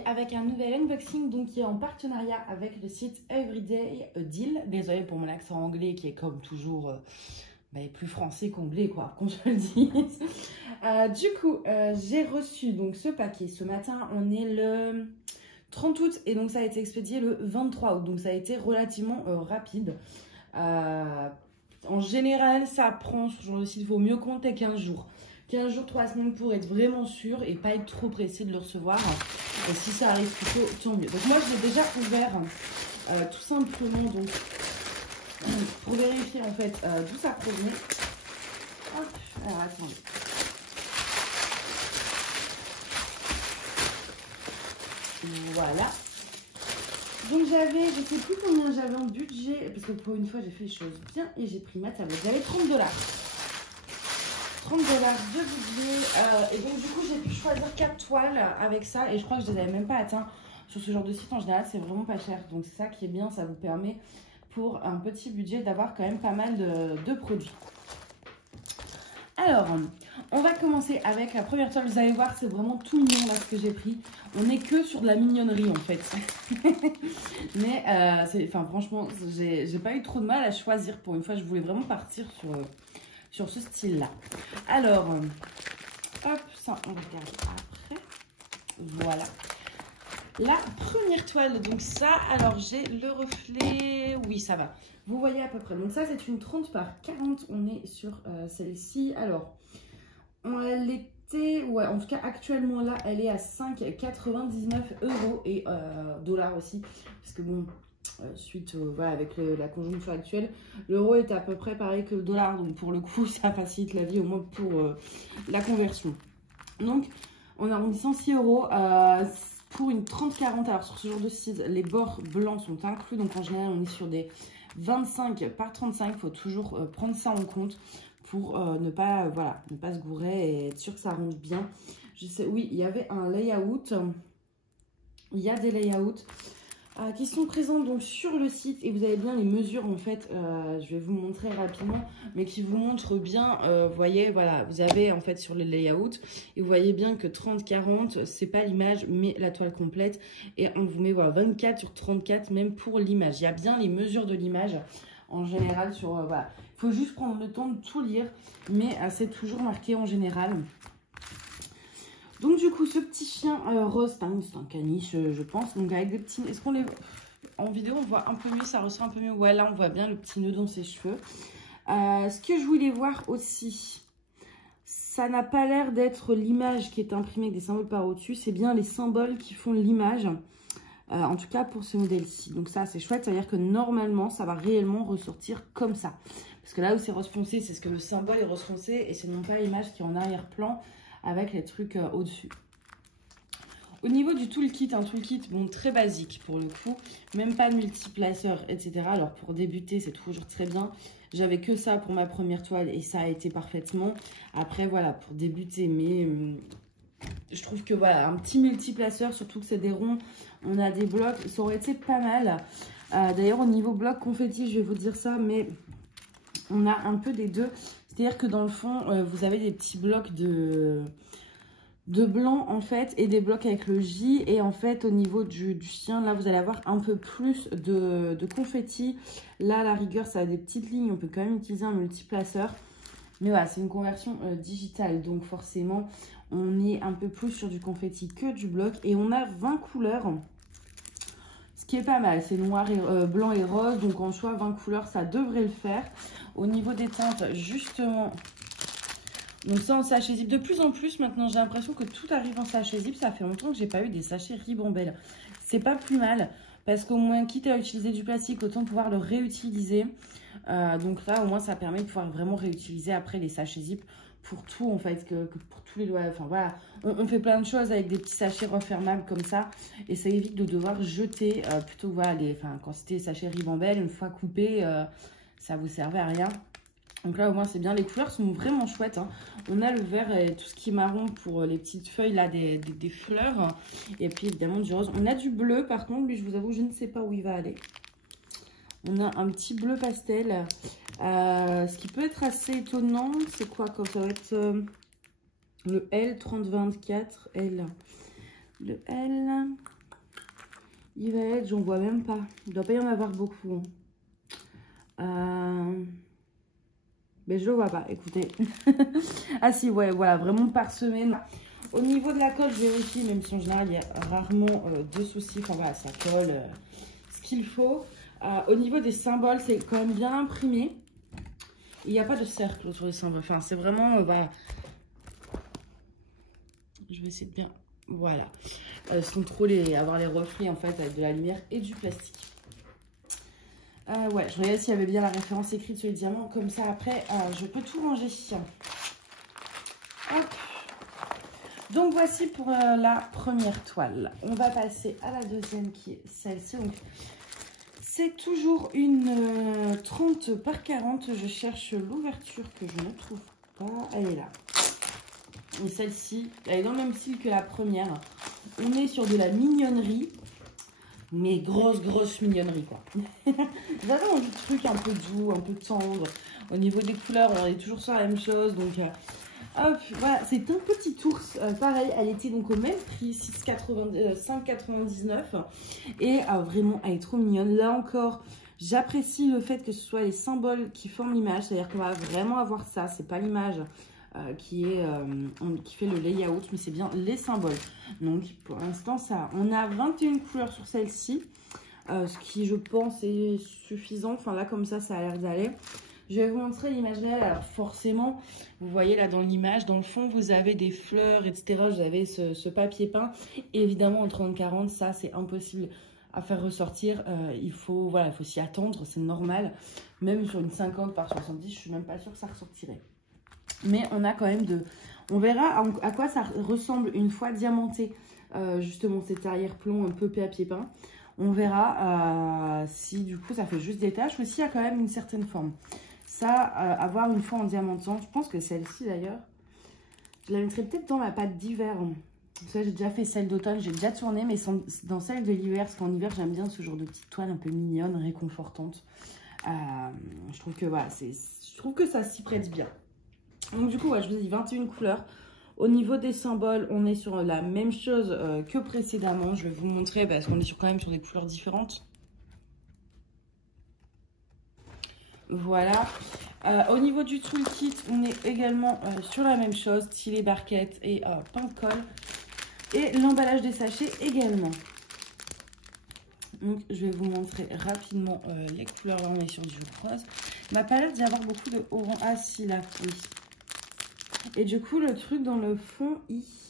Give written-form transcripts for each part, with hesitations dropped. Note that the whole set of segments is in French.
aujourd'hui avec un nouvel unboxing donc qui est en partenariat avec le site Everyday Deal. Désolée pour mon accent anglais qui est comme toujours plus français qu'anglais quoi, qu'on se le dise. J'ai reçu donc ce paquet ce matin. On est le 30 août et donc ça a été expédié le 23 août. Donc ça a été relativement rapide. En général, ça prend sur le site, il vaut mieux compter 15 jours. 15 jours, 3 semaines pour être vraiment sûr et pas être trop pressé de le recevoir. Et si ça arrive plus tôt, tant mieux. Donc moi, je l'ai déjà ouvert tout simplement donc, pour vérifier en fait d'où ça provenait. Hop, alors attendez. Voilà. Donc je sais plus combien j'avais en budget, parce que pour une fois j'ai fait les choses bien et j'ai pris ma tablette. J'avais 30 $. 30 $ de budget. Et donc du coup j'ai pu choisir 4 toiles avec ça et je crois que je les avais même pas atteints sur ce genre de site. En général c'est vraiment pas cher. Donc c'est ça qui est bien, ça vous permet pour un petit budget d'avoir quand même pas mal de produits. Alors, on va commencer avec la première toile. Vous allez voir, c'est vraiment tout mignon là ce que j'ai pris. On n'est que sur de la mignonnerie en fait. Mais franchement, j'ai pas eu trop de mal à choisir pour une fois. Je voulais vraiment partir sur ce style-là. Alors, hop, ça on va regarder après. Voilà. La première toile, donc ça, alors j'ai le reflet, oui ça va. Vous voyez à peu près. Donc ça c'est une 30 par 40, on est sur celle-ci. Alors, elle était, ouais en tout cas actuellement là, elle est à 5,99 € et dollars aussi. Parce que bon, suite voilà, avec la conjoncture actuelle, l'euro est à peu près pareil que le dollar. Donc pour le coup, ça facilite la vie au moins pour la conversion. Donc on arrondit 106 € pour une 30-40. Alors sur ce genre de site, les bords blancs sont inclus. Donc en général, on est sur des 25 par 35. Il faut toujours prendre ça en compte pour ne pas se gourer et être sûr que ça ronge bien. Je sais, oui, il y avait un layout. Il y a des layouts qui sont présents donc sur le site et vous avez bien les mesures en fait. Je vais vous montrer rapidement, mais qui vous montrent bien. Vous voyez, voilà, vous avez en fait sur le layout et vous voyez bien que 30-40 c'est pas l'image mais la toile complète et on vous met voilà 24 sur 34 même pour l'image. Il y a bien les mesures de l'image en général sur voilà. Il faut juste prendre le temps de tout lire, mais c'est toujours marqué en général. Donc du coup, ce petit chien rose, c'est un caniche, je pense. Donc avec des petits... Est-ce qu'on les... En vidéo, on voit un peu mieux, ça ressort un peu mieux. Ouais, là, on voit bien le petit nœud dans ses cheveux. Ce que je voulais voir aussi, ça n'a pas l'air d'être l'image qui est imprimée avec des symboles par au-dessus. C'est bien les symboles qui font l'image. En tout cas, pour ce modèle-ci. Donc ça, c'est chouette. Ça veut dire que normalement, ça va réellement ressortir comme ça. Parce que là où c'est rose foncé, c'est ce que le symbole est rose foncé. Et c'est non pas l'image qui est en arrière-plan avec les trucs au-dessus. Au niveau du toolkit, un toolkit bon, très basique pour le coup, même pas multiplaceur, etc. Alors pour débuter, c'est toujours très bien. J'avais que ça pour ma première toile et ça a été parfaitement. Après, voilà, pour débuter, mais je trouve que voilà, un petit multiplaceur, surtout que c'est des ronds, on a des blocs, ça aurait été pas mal. D'ailleurs, au niveau bloc confetti, je vais vous dire ça, mais on a un peu des deux. C'est-à-dire que dans le fond, vous avez des petits blocs de blanc en fait et des blocs avec le J. Et en fait, au niveau du chien, là, vous allez avoir un peu plus de confetti. Là, à la rigueur, ça a des petites lignes. On peut quand même utiliser un multiplaceur. Mais voilà, c'est une conversion digitale. Donc forcément, on est un peu plus sur du confetti que du bloc. Et on a 20 couleurs. Ce qui est pas mal, c'est noir, et, blanc et rose. Donc en soi, 20 couleurs, ça devrait le faire. Au niveau des teintes, justement, donc ça en sachet zip. De plus en plus, maintenant, j'ai l'impression que tout arrive en sachet zip. Ça fait longtemps que j'ai pas eu des sachets Ribambelle. C'est pas plus mal, parce qu'au moins, quitte à utiliser du plastique, autant pouvoir le réutiliser. Donc là, au moins, ça permet de pouvoir vraiment réutiliser après les sachets zip pour tout, en fait, que pour tous les doigts. Enfin, voilà, on fait plein de choses avec des petits sachets refermables comme ça. Et ça évite de devoir jeter plutôt, voilà, quand c'était des sachets Ribambelle, une fois coupés, ça vous servait à rien. Donc là, au moins, c'est bien. Les couleurs sont vraiment chouettes. Hein. On a le vert et tout ce qui est marron pour les petites feuilles, là, des fleurs. Et puis, évidemment, du rose. On a du bleu, par contre. Lui, je vous avoue, je ne sais pas où il va aller. On a un petit bleu pastel. Ce qui peut être assez étonnant, c'est quoi quand ça va être le L3024. L. Le L... Yvette, j'en vois même pas. Il ne doit pas y en avoir beaucoup. Mais je le vois pas, écoutez. Ah si, ouais, voilà, vraiment parsemé. Au niveau de la colle, je vérifie, même si en général, il y a rarement de soucis. Enfin voilà, ça colle ce qu'il faut. Au niveau des symboles, c'est quand même bien imprimé. Il n'y a pas de cercle autour des symboles. Enfin, c'est vraiment... voilà. Je vais essayer de bien... Voilà. Sans trop avoir les reflets, en fait, avec de la lumière et du plastique. Ouais, je regardais s'il y avait bien la référence écrite sur les diamants. Comme ça, après, je peux tout ranger. Hop. Donc, voici pour la première toile. On va passer à la deuxième qui est celle-ci. C'est toujours une 30 par 40. Je cherche l'ouverture que je ne trouve pas. Elle est là. Et celle-ci, elle est dans le même style que la première. On est sur de la mignonnerie. Mais grosse mignonnerie, quoi. J'avais envie de trucs un peu doux, un peu tendres. Au niveau des couleurs, on est toujours sur la même chose. Donc, hop, voilà, c'est un petit ours. Pareil, elle était donc au même prix, 5,99. Et vraiment, elle est trop mignonne. Là encore, j'apprécie le fait que ce soit les symboles qui forment l'image. C'est-à-dire qu'on va vraiment avoir ça. C'est pas l'image qui fait le layout, mais c'est bien les symboles. Donc pour l'instant ça, on a 21 couleurs sur celle-ci, ce qui je pense est suffisant. Enfin là comme ça a l'air d'aller. Je vais vous montrer l'image réelle. Alors forcément, vous voyez là dans l'image, dans le fond vous avez des fleurs, etc. Vous avez ce papier peint. Évidemment en 30-40, ça c'est impossible à faire ressortir. Il faut s'y attendre, c'est normal. Même sur une 50 par 70, je suis même pas sûre que ça ressortirait. Mais on a quand même on verra à quoi ça ressemble une fois diamanté, justement cet arrière-plomb un peu papier peint. On verra si du coup ça fait juste des taches ou s'il y a quand même une certaine forme. Ça, à voir une fois en diamantant. Je pense que celle-ci d'ailleurs, je la mettrai peut-être dans ma pâte d'hiver. Ça, j'ai déjà fait celle d'automne, j'ai déjà tourné, mais dans celle de l'hiver, parce qu'en hiver j'aime bien ce genre de petite toile un peu mignonne, réconfortante. Je trouve que voilà, je trouve que ça s'y prête bien. Donc du coup, ouais, je vous ai dit 21 couleurs. Au niveau des symboles, on est sur la même chose que précédemment. Je vais vous montrer parce qu'on est quand même sur des couleurs différentes. Voilà. Au niveau du toolkit, on est également sur la même chose. Stylet, barquette et pain-colle. Et l'emballage des sachets également. Donc je vais vous montrer rapidement les couleurs. Là, on est sur du rose. Il m'a pas l'air d'y avoir beaucoup de orange. Ah si, là, oui. Et du coup, le truc dans le fond,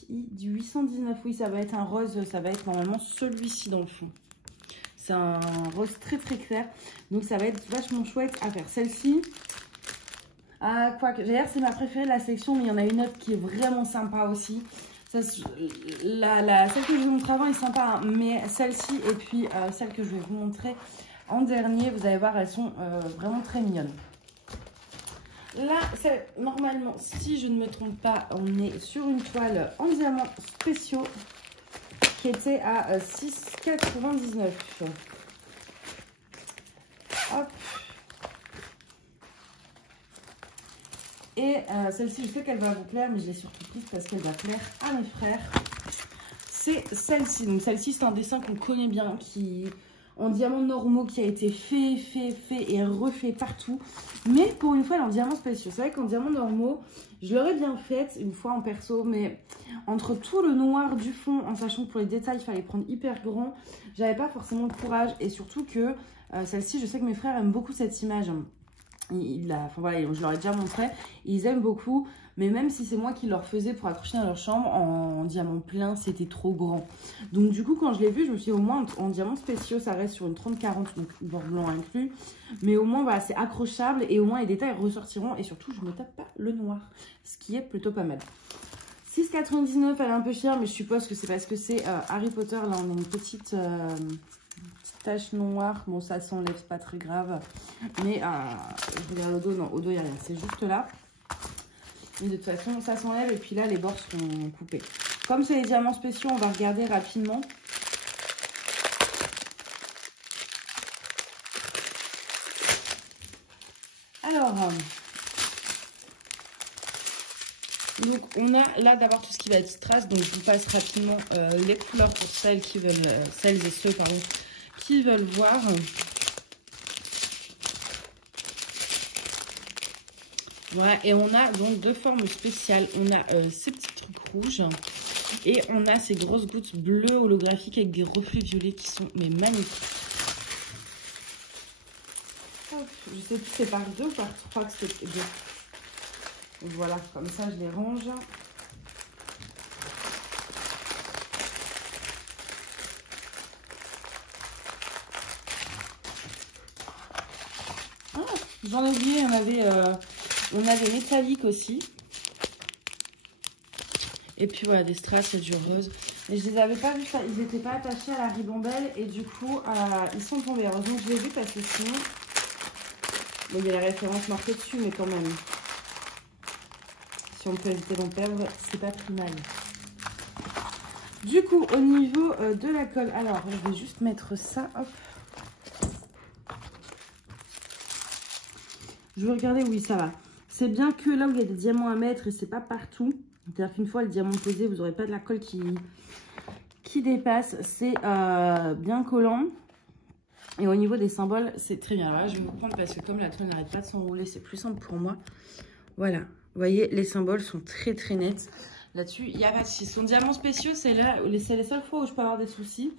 du 819, oui, ça va être un rose, ça va être normalement celui-ci dans le fond. C'est un rose très clair, donc ça va être vachement chouette à faire. Celle-ci, quoique, d'ailleurs c'est ma préférée de la sélection, mais il y en a une autre qui est vraiment sympa aussi. Ça, celle que je vous montre avant est sympa, hein, mais celle-ci et puis celle que je vais vous montrer en dernier, vous allez voir, elles sont vraiment très mignonnes. Là, normalement, si je ne me trompe pas, on est sur une toile en diamants spéciaux qui était à 6,99. Hop. Et celle-ci, je sais qu'elle va vous plaire, mais je l'ai surtout prise parce qu'elle va plaire à mes frères. C'est celle-ci. Donc celle-ci, c'est un dessin qu'on connaît bien, en diamants normaux, qui a été fait et refait partout. Mais pour une fois, elle est en diamants spéciaux. C'est vrai qu'en diamants normaux, je l'aurais bien faite une fois en perso, mais entre tout le noir du fond, en sachant que pour les détails, il fallait prendre hyper grand, j'avais pas forcément le courage. Et surtout que celle-ci, je sais que mes frères aiment beaucoup cette image. Enfin, voilà, je leur ai déjà montré, ils aiment beaucoup, mais même si c'est moi qui leur faisais pour accrocher dans leur chambre, en diamant plein, c'était trop grand. Donc du coup, quand je l'ai vu, je me suis dit, au moins en diamants spéciaux, ça reste sur une 30-40, donc bord blanc inclus, mais au moins, voilà, c'est accrochable, et au moins les détails ressortiront, et surtout, je ne me tape pas le noir, ce qui est plutôt pas mal. 6,99, elle est un peu chère, mais je suppose que c'est parce que c'est Harry Potter. Là, on a une petite tache noire. Bon, ça s'enlève, pas très grave. Mais je regarde au dos. Non, au dos, il n'y a rien. C'est juste là. Et de toute façon, ça s'enlève. Et puis là, les bords sont coupés. Comme c'est les diamants spéciaux, on va regarder rapidement. Alors, Donc on a là d'abord tout ce qui va être strass. Donc je vous passe rapidement les couleurs pour celles qui veulent, celles et ceux pardon, qui veulent voir. Voilà, et on a donc deux formes spéciales. On a ces petits trucs rouges et on a ces grosses gouttes bleues holographiques avec des reflets violets qui sont mais magnifiques. Hop, je sais plus si c'est par deux ou par trois que c'est deux. Voilà, comme ça je les range. Ah, j'en ai oublié, on avait métallique aussi. Et puis voilà, des strass et du rose. Mais je les avais pas vus, ils n'étaient pas attachés à la ribambelle et du coup, ils sont tombés. Heureusement que je les ai vus parce que sinon, bon, il y a la référence marquée dessus, mais quand même. Si on peut éviter d'en perdre, c'est pas plus mal. Du coup, au niveau de la colle, alors je vais juste mettre ça, hop. Je vais regarder, oui, ça va. C'est bien que là où il y a des diamants à mettre et c'est pas partout. C'est-à-dire qu'une fois le diamant posé, vous n'aurez pas de la colle qui dépasse. C'est bien collant. Et au niveau des symboles, c'est très bien. Là, je vais vous prendre parce que comme la toile n'arrête pas de s'enrouler, c'est plus simple pour moi. Voilà. Vous voyez, les symboles sont très très nets. Là-dessus, il n'y a pas de souci. Son diamant spéciaux, c'est les seules fois où je peux avoir des soucis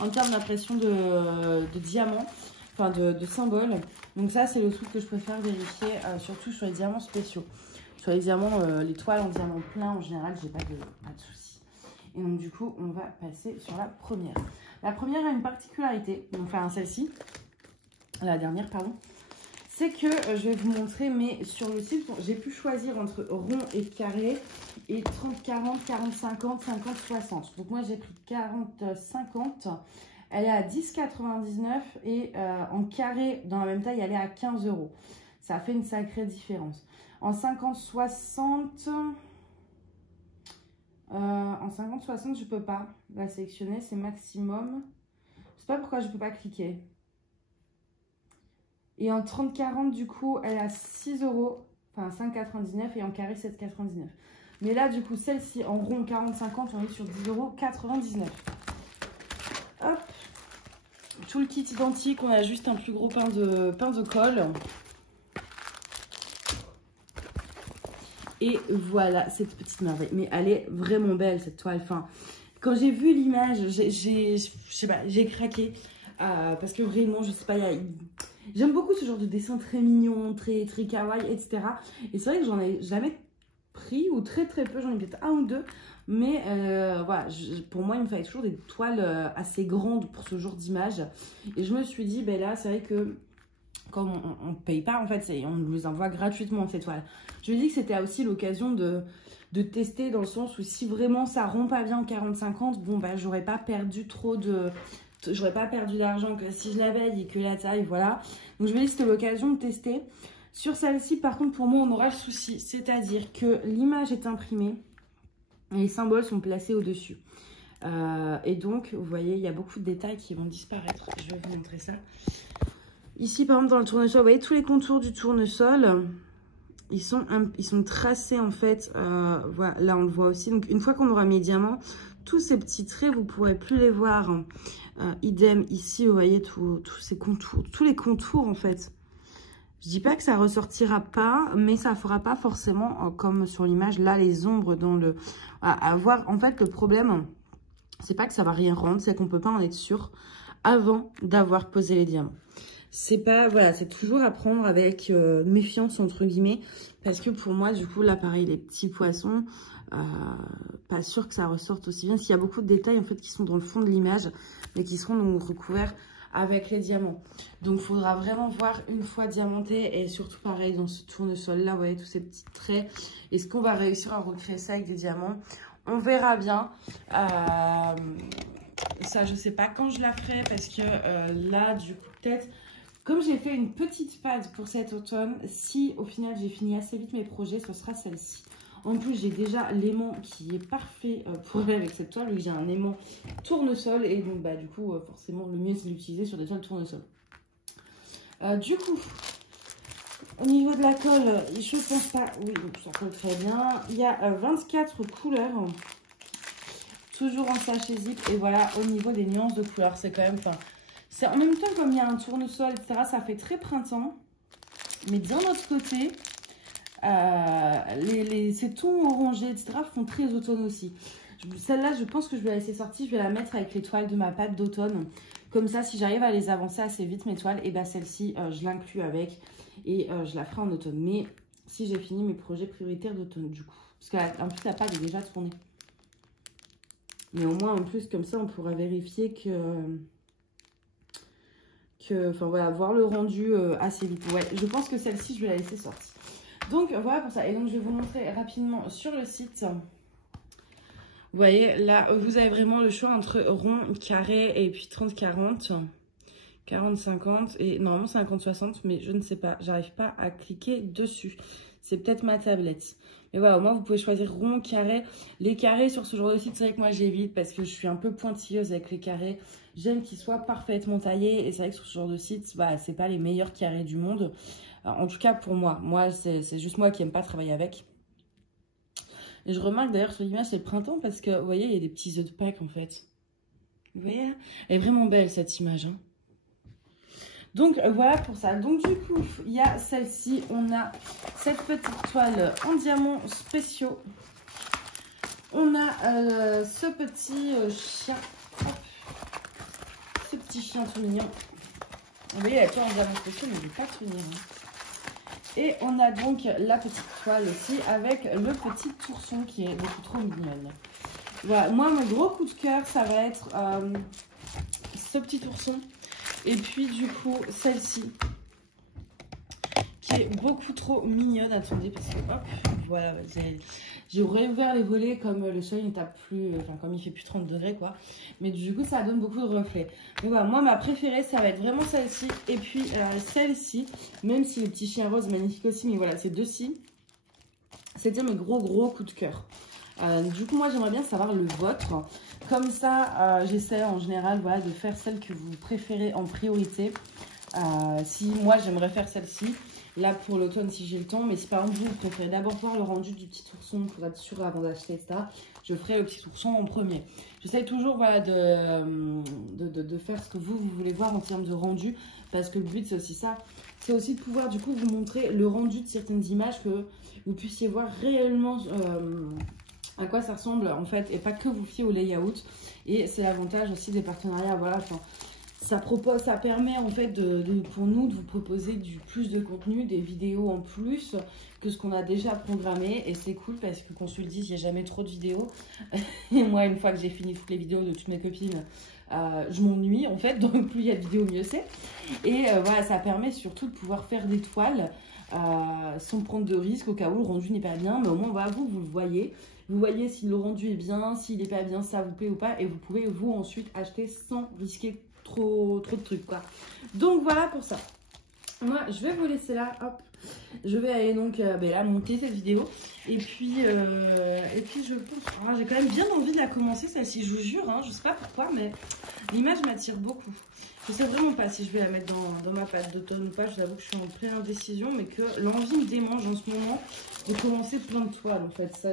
en termes d'impression de diamants, enfin de symboles. Donc ça, c'est le truc que je préfère vérifier, surtout sur les diamants spéciaux. Sur les diamants, les toiles en diamant plein, en général, j'ai pas de soucis. Et donc du coup, on va passer sur la première. La première a une particularité, enfin celle-ci, la dernière, pardon. C'est que je vais vous montrer, mais sur le site, j'ai pu choisir entre rond et carré et 30, 40, 40, 50, 50, 60. Donc moi, j'ai pris 40, 50. Elle est à 10,99 et en carré, dans la même taille, elle est à 15 €. Ça fait une sacrée différence. En 50, 60, je peux pas la sélectionner, c'est maximum. Je sais pas pourquoi je peux pas cliquer. Et en 30-40, du coup, elle est à 6 €, enfin 5,99 et en carré 7,99. Mais là, du coup, celle-ci, en rond 40-50, on est sur 10,99 €. Hop, tout le kit identique, on a juste un plus gros pain de colle. Et voilà cette petite merveille. Mais elle est vraiment belle cette toile. Enfin, quand j'ai vu l'image, j'ai craqué. Parce que vraiment, je sais pas, j'aime beaucoup ce genre de dessin très mignon, très kawaii, etc. Et c'est vrai que j'en ai jamais pris, ou très peu, j'en ai peut-être un ou deux. Mais voilà, pour moi, il me fallait toujours des toiles assez grandes pour ce genre d'image. Et je me suis dit, ben là, c'est vrai que comme on ne paye pas, en fait, on nous les envoie gratuitement, ces toiles. Je me dis que c'était aussi l'occasion de tester, dans le sens où si vraiment ça rompt pas bien en 40-50, bon, bah, j'aurais pas perdu j'aurais pas perdu d'argent que si je l'avais et que la taille, voilà. Donc, je me dis que c'était l'occasion de tester. Sur celle-ci, par contre, pour moi, on aura le souci. C'est-à-dire que l'image est imprimée et les symboles sont placés au-dessus. Et donc, vous voyez, il y a beaucoup de détails qui vont disparaître. Je vais vous montrer ça. Ici, par exemple, dans le tournesol, vous voyez tous les contours du tournesol, ils sont tracés en fait. Voilà, là, on le voit aussi. Donc, une fois qu'on aura mis les diamants, tous ces petits traits, vous ne pourrez plus les voir. Idem, ici, vous voyez tous ces contours, tous les contours en fait. Je dis pas que ça ressortira pas, mais ça fera pas forcément comme sur l'image. Là, les ombres dans le... À voir, en fait, le problème, c'est pas que ça va rien rendre, c'est qu'on peut pas en être sûr avant d'avoir posé les diamants. C'est pas, voilà, c'est toujours à prendre avec méfiance, entre guillemets, parce que pour moi, du coup, là, pareil, les petits poissons, pas sûr que ça ressorte aussi bien, s'il y a beaucoup de détails, en fait, qui sont dans le fond de l'image, mais qui seront donc recouverts avec les diamants. Donc, il faudra vraiment voir une fois diamanté, et surtout, pareil, dans ce tournesol-là, vous voyez, tous ces petits traits. Est-ce qu'on va réussir à recréer ça avec des diamants? On verra bien. Ça, je sais pas quand je la ferai, parce que là, du coup, peut-être... Comme j'ai fait une petite page pour cet automne, si au final j'ai fini assez vite mes projets, ce sera celle-ci. En plus, j'ai déjà l'aimant qui est parfait pour aller avec cette toile. J'ai un aimant tournesol et donc bah, du coup, forcément, le mieux c'est d'utiliser sur des toiles tournesol. Du coup, Au niveau de la colle, je pense pas. Oui, donc ça colle très bien. Il y a 24 couleurs. Toujours en sachet zip. Et voilà, au niveau des nuances de couleurs, c'est quand même... Enfin, c'est en même temps, comme il y a un tournesol, etc., ça fait très printemps. Mais d'un autre côté, ces tons orangés, etc., font très automne aussi. Celle-là, je pense que je vais la laisser sortir. Je vais la mettre avec les toiles de ma pâte d'automne. Comme ça, si j'arrive à les avancer assez vite, mes toiles, et bien celle-ci, je l'inclus avec. Et je la ferai en automne. Mais si j'ai fini mes projets prioritaires d'automne, du coup. Parce qu'en plus, la pâte est déjà tournée. Mais au moins, en plus, comme ça, on pourra vérifier enfin voilà, voir le rendu assez vite. Ouais, je pense que celle-ci, je vais la laisser sortir. Donc, voilà pour ça. Et donc, je vais vous montrer rapidement sur le site. Vous voyez, là, vous avez vraiment le choix entre rond, carré et puis 30-40. 40-50 et normalement 50-60, mais je ne sais pas. J'arrive pas à cliquer dessus. C'est peut-être ma tablette. Mais voilà, au moins, vous pouvez choisir rond, carré. Les carrés sur ce genre de site, c'est vrai que moi, j'évite parce que je suis un peu pointilleuse avec les carrés. J'aime qu'ils soient parfaitement taillés. Et c'est vrai que sur ce genre de site, bah, c'est pas les meilleurs carrés du monde. Alors, en tout cas, pour moi. Moi, c'est juste moi qui n'aime pas travailler avec. Et je remarque d'ailleurs sur l'image, c'est le printemps parce que, vous voyez, il y a des petits œufs de Pâques en fait. Vous voyez, elle est vraiment belle cette image. Hein. Donc voilà pour ça. Donc du coup, il y a celle-ci. On a cette petite toile en diamants spéciaux. On a ce petit chien. Hop. Ce petit chien tout mignon. Vous voyez, la toile en diamants spéciaux, mais il n'est pas tout mignon. Hein. Et on a donc la petite toile aussi avec le petit ourson qui est beaucoup trop mignonne. Voilà, moi mon gros coup de cœur ça va être ce petit ourson. Et puis du coup celle-ci qui est beaucoup trop mignonne. Attendez parce que hop, voilà, j'ai réouvert les volets comme le soleil ne tape plus, enfin comme il fait plus 30 degrés quoi. Mais du coup ça donne beaucoup de reflets. Donc voilà, moi ma préférée ça va être vraiment celle-ci. Et puis celle-ci, même si le petit chien rose est magnifique aussi, mais voilà, ces deux-ci, c'était mes gros coups de cœur. Du coup moi j'aimerais bien savoir le vôtre. Comme ça j'essaie en général voilà, de faire celle que vous préférez en priorité. Si moi j'aimerais faire celle-ci. Là, pour l'automne, si j'ai le temps. Mais si par exemple, vous préférez d'abord voir le rendu du petit ourson pour être sûr avant d'acheter ça, je ferai le petit ourson en premier. J'essaie toujours voilà, de faire ce que vous voulez voir en termes de rendu. Parce que le but, c'est aussi ça. C'est aussi de pouvoir, du coup, vous montrer le rendu de certaines images, que vous puissiez voir réellement à quoi ça ressemble, en fait. Et pas que vous fiez au layout. Et c'est l'avantage aussi des partenariats. Voilà, enfin... Ça permet en fait pour nous de vous proposer plus de contenu, des vidéos en plus que ce qu'on a déjà programmé. Et c'est cool parce que qu'on se le dise, il n'y a jamais trop de vidéos. Et moi, une fois que j'ai fini toutes les vidéos de toutes mes copines, je m'ennuie en fait. Donc plus il y a de vidéos, mieux c'est. Et voilà, ça permet surtout de pouvoir faire des toiles sans prendre de risques au cas où le rendu n'est pas bien. Mais au moins, voilà, vous le voyez. Vous voyez si le rendu est bien, s'il n'est pas bien, ça vous plaît ou pas. Et vous pouvez vous ensuite acheter sans risquer trop de trucs quoi. Donc voilà pour ça. Moi je vais vous laisser là, hop. Je vais aller donc là monter cette vidéo. Et puis je pense, j'ai quand même bien envie de la commencer celle-ci, je vous jure, hein, je sais pas pourquoi, mais l'image m'attire beaucoup. Je sais vraiment pas si je vais la mettre dans ma pâte d'automne ou pas. Je vous avoue que je suis en pleine indécision, mais que l'envie me démange en ce moment de commencer plein de toiles. En fait, ça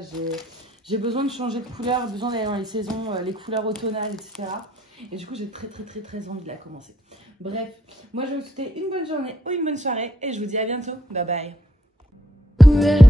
j'ai besoin de changer de couleur, besoin d'aller dans les saisons, les couleurs automnales, etc. Et du coup, j'ai très envie de la commencer. Bref, moi je vais vous souhaiter une bonne journée ou une bonne soirée et je vous dis à bientôt. Bye bye.